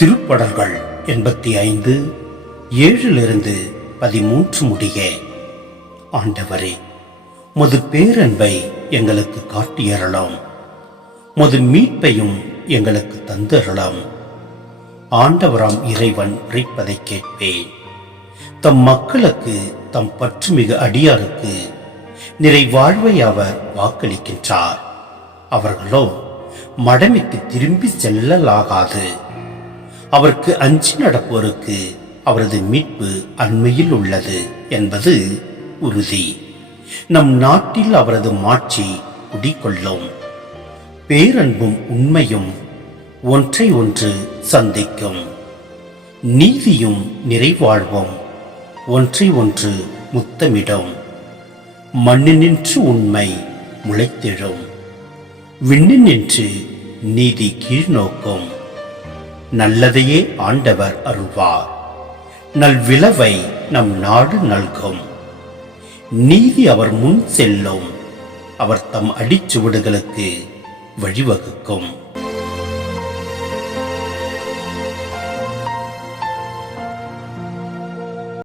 திருப்படல்கள் எண்பத்தி ஐந்து ஏழிலிருந்து பதிமூன்று முடிய ஆண்டவரே மது பேரன்பை எங்களுக்கு காட்டியறலாம் மது மீட்பையும் எங்களுக்கு தந்தரலாம் ஆண்டவராம் இறைவன் உரைப்பதை கேட்பேன் தம் மக்களுக்கு தம் பற்றுமிகு அடியாருக்கு நிறை வாழ்வை அவர் வாக்களிக்கின்றார் அவர்களோ மடமிக்கு திரும்பி செல்லலாகாது அவருக்கு அஞ்சு நடப்போருக்கு அவரது மீட்பு அண்மையில் உள்ளது என்பது உறுதி நம் நாட்டில் அவரது மாட்சி குடிக்கொள்ளும் பேரன்பும் உண்மையும் ஒன்றை ஒன்று சந்திக்கும் நீதியும் நிறைவாழ்வும் ஒன்றை ஒன்று முத்தமிடும் மண்ணினின்று உண்மை முளைத்தெழும் விண்ணினின்று நீதி கீழ் நோக்கும் நல்லதையே ஆண்டவர் அருள்வார் நல்விளவை நம் நாடு நல்கும் நீதி அவர் முன் செல்லும் அவர் தம் அடிச்சுவடுகளுக்கு வழிவகுக்கும்